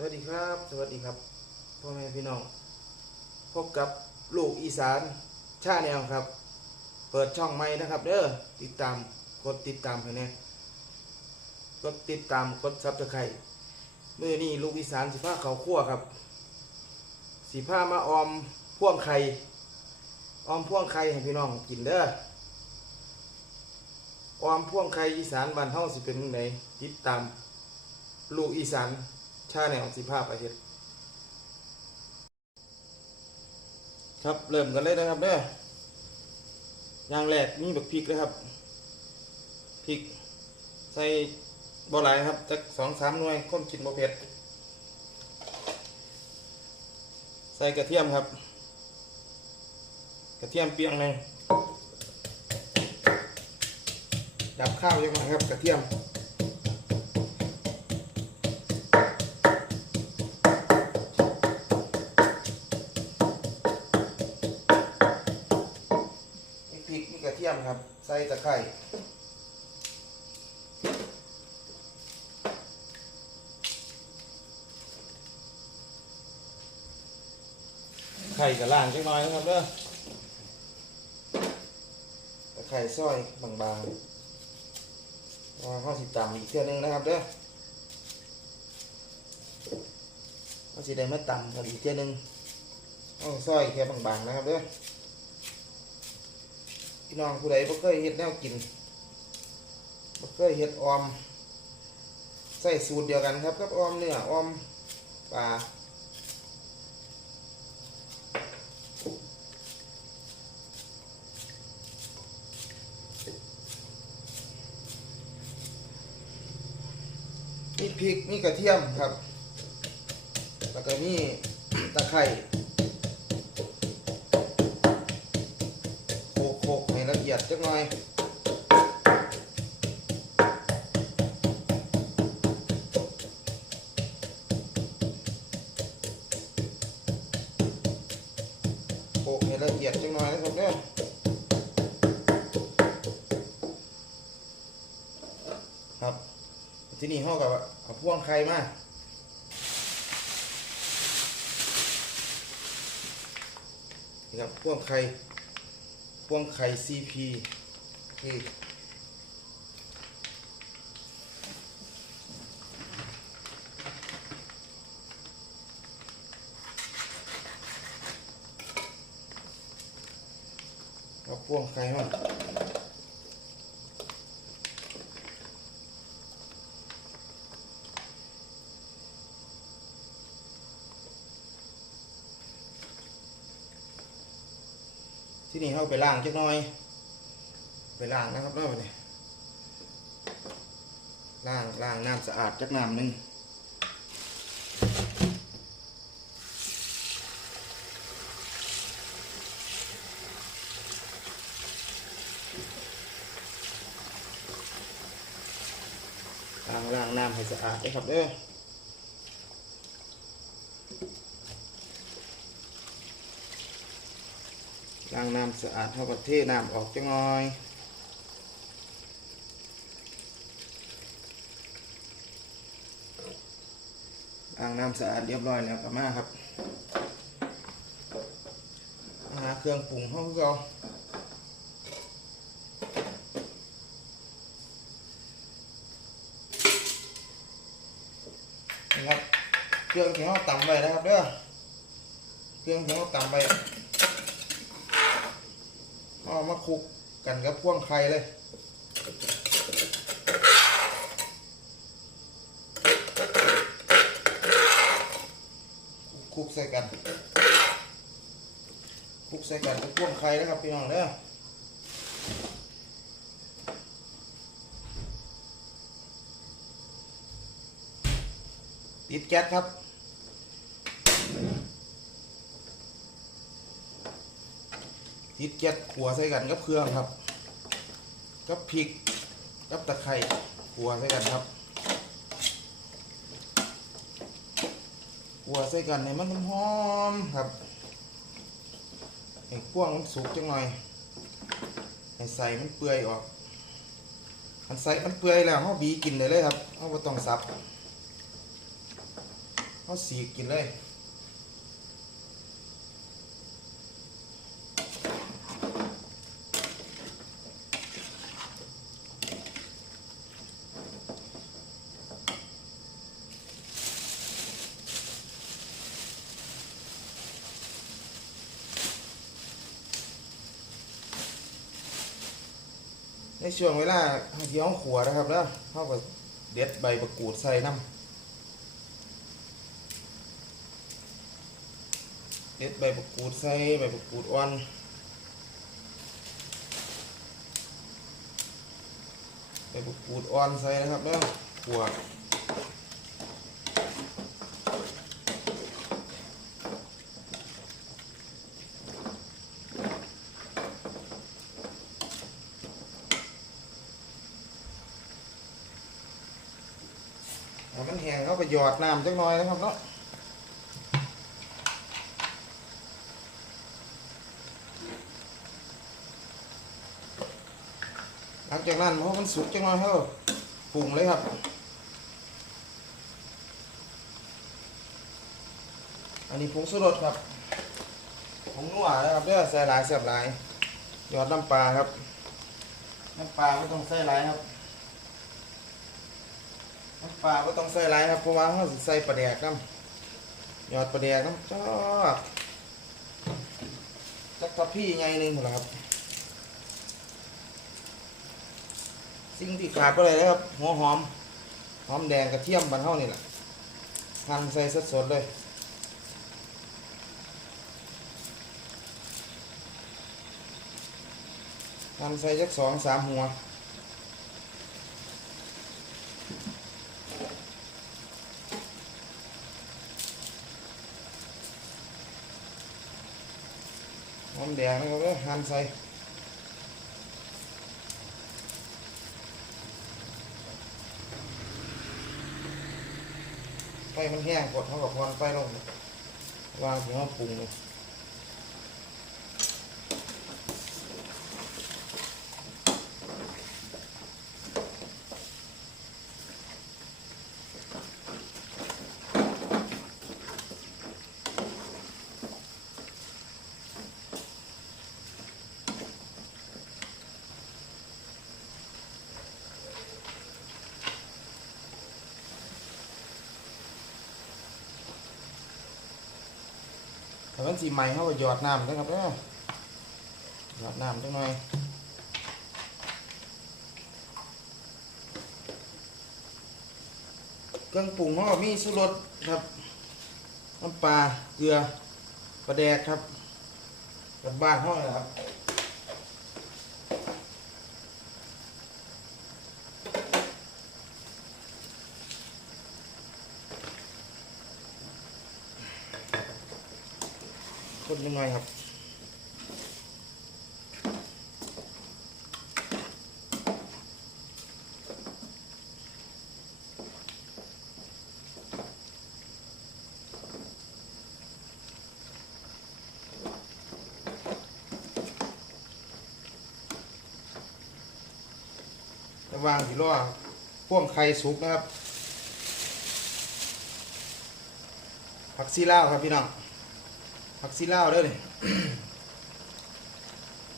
สวัสดีครับ สวัสดีครับพ่อแม่พี่น้อง พบกับลูกอีสานชาแนวครับ เปิดช่องใหม่นะครับเด้อติดตามกดติดตามให้แน่กดติดตามกดซับสไครต์มื่อนี้ลูกอีสานสิผ้าเขาวคั่วครับ สีผ้ามาออมพ่วงไข่ออมพ่วงไข่ให้พี่น้องกินเด้อออมพ่วงไข่อีสานบ้านเฮาสิเป็นจั่งใดติดตาม ลูกอีสาน ชาแนวสิภาพอาเฮ็ดครับเริ่มกันเลยนะครับเด้ออย่างแรกมีแบักพริกนะครับพริกใส่บ่หลายครับจักสองสามหน่วยคนกินบ่เผ็ดใส่กระเทียมครับ กระเทียมเปียงหนึ่งดับข้าวยังไงครับ กระเทียม มีกระเทียมครับ ใส่ตะไคร้ไข่กับล่างจักหน่อยนะครับเด้อตะไคร้ซอยบางๆว่าข้าวสิตำอีกเท่านึงนะครับเด้อข้าวสิได้มาตำกันอีกเท่านึงต้องซอยแค่บางๆนะครับเด้อ พี่น้องผู้ใดบ่เคยเฮ็ดแนวกินบ่เคยเฮ็ดออมใส่สูตรเดียวกันครับกับออมเนื้อออมปลามีพริกมีกระเทียมครับแล้วก็มีตะไคร้ อียดจักหน่อยโขกให้ละเอียดจักหน่อยนะครับเด้อครับ ที่นี่ห้อกับเอาพ่วงไข่มาครับพ่วงไข่ พวงไข่ CP นี่เอาพวงไข่มา ที่นี่เขาไปล้างจักน่อย ไปล้างนะครับรอบนี้ล้างล้างน้ำสะอาดจักน้ำหนึ่งล้างล้างน้ำให้สะอาดเลยครับเด้อล้าง น้ำสะอาดเท่ากับเทน้ำออกจังหน่อยล้างน้ำสะอาดเรียบร้อยแล้วกับมาครับหาเครื่องปรุงห้องเราครับ เครื่องที่เราตำไว้นะครับเด้อเครื่องที่เราตำไว้ เอามาคลุกกันกับพ่วงไข่เลยคลุกใส่กันคลุกใส่กันกับพ่วงไข่นะครับพี่น้องเด้อติดแก๊สครับ ติดแก๊สขัวใส่กันกับเครื่องครับกับพริกกับตะไคร้ขัวใส่กันครับขัวใส่กันให้มันหอมครับให้กว้างมันสุกจังหน่อยให้ใส่มันเปื่อยออกมันใส่มันเปื่อยแล้วเขาบีกินได้เลยครับเขาบ่ต้องสับเขาสีกินเลย ในช่วงเวลาเที่ห้องขัวนะครับแล้วเขาก็เด็ดใบประกูดใส่น้ำเด็ดใบประกูดใส่ใบประกูดอ่อนใบประกูดอ่อนใส่นะครับแล้วขัวให้มันแห้งเขาไปหยอดน้ำจักหน่อยนะครับเนาะหลังจากนั้นพอมันสุกจักหน่อยเขาปรุงเลยครับ อันนี้ผงสุรสครับผงนัวนะครับเด้อใส่หลายเสียบหลาย หยอดน้ำปลาครับ น้ำปลาไม่ต้องใส่หลายครับ ปลาก็ต้องใส่หลายครับเพราะว่าเราสิใส่ปลาแดกน้ำหยอดปลาแดกน้ำจอกจักทับพี่ไงหนึ่งหมดแล้วครับ สิ่งที่ขาดไปเลยนะครับหัวหอมหอมแดงกระเทียมบันเท่านี่แหละหั่นใส่สดๆเลยหั่นใส่จักสองสามหัว หอมแดงนะครับเด้อหั่นใส่ไฟมันแห้งกดเท่ากับควันไฟลงวางถึงเราปรุงเลย แต่มันสีใหม่เขาก็หยอดน้ำนะครับเด้อหยอดน้ำจังหน่อยเครื่องปรุงเขาก็มีสุรสครับน้ำปลาเกลือปลาแดกครับกับบ้านห้อยครับ คนยังไงครับวางที่รอพ่วงไข่สุกนะครับผักซีลาวครับพี่น้อง ผักซีลาวเด้อนี่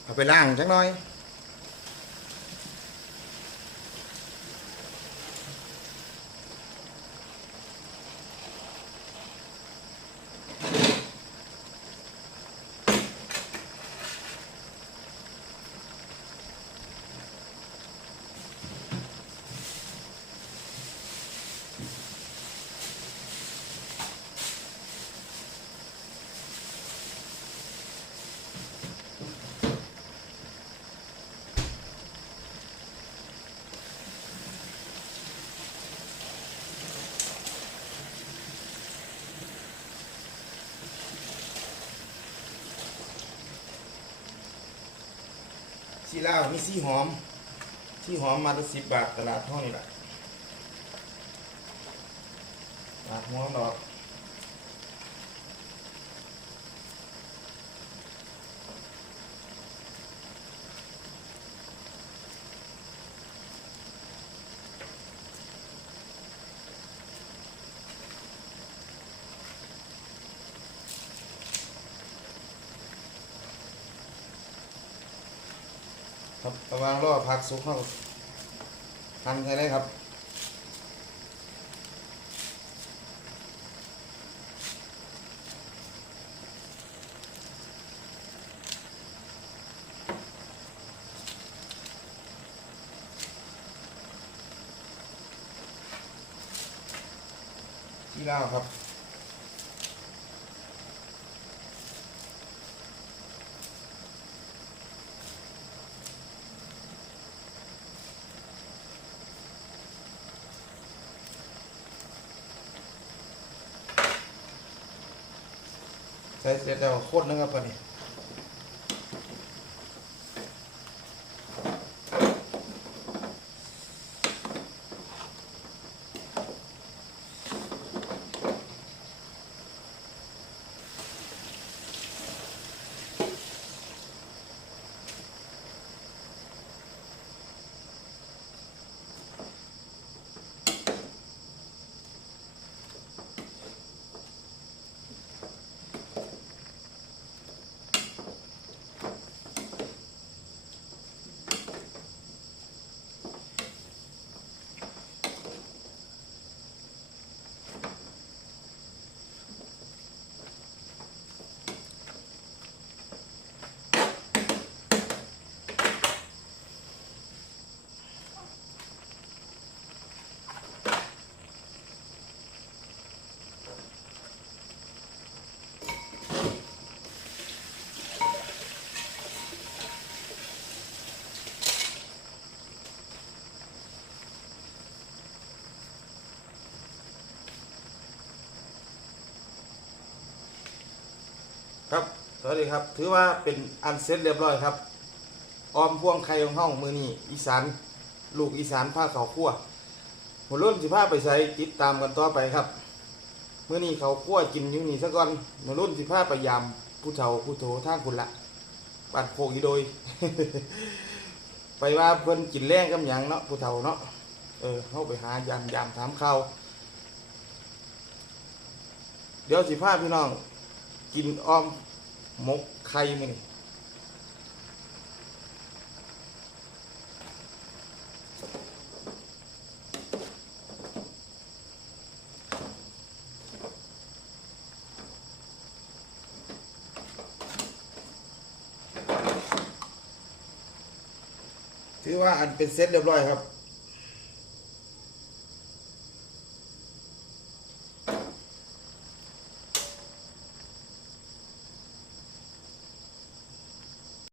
เอาไปล้างจักหน่อย ซีลาวมีซี่หอมซี่หอมมาตัวสิบบาทตลาดเท่านี้แหละตลาดหัวดอก ครับระวังรอผักสุกเข้าหั่นใช่ไหมครับที่เล่าวครับ ใส่เสร็จแล้วโคตรนึงครับพอนี่ สวัสดีครับ ถือว่าเป็นอันเสร็จเรียบร้อยครับ ออมพ่วงไข่ของห้องมือนี่อีสานลูกอีสานผ้าเขาวคั่วหัวรุ่นสิผ้าไปใส่ติดตามกันต่อไปครับมือนี่เขาวคั่วกินอยู่นี่ซะก่อนหัวรุ่นสิผ้าไปยามผู้เฒ่าผู้โถท่างคุณละบัดโคกีโดย ไปว่าเพิ่นกินแรงกำหยังเนาะผู้เฒ่าเนาะเออเข้าไปหายามยามถามเข่าเดี๋ยวสิผ้าพี่น้อง กินออม มกไข่มือนี่ถือว่าอันเป็นเซตเรียบร้อยครับ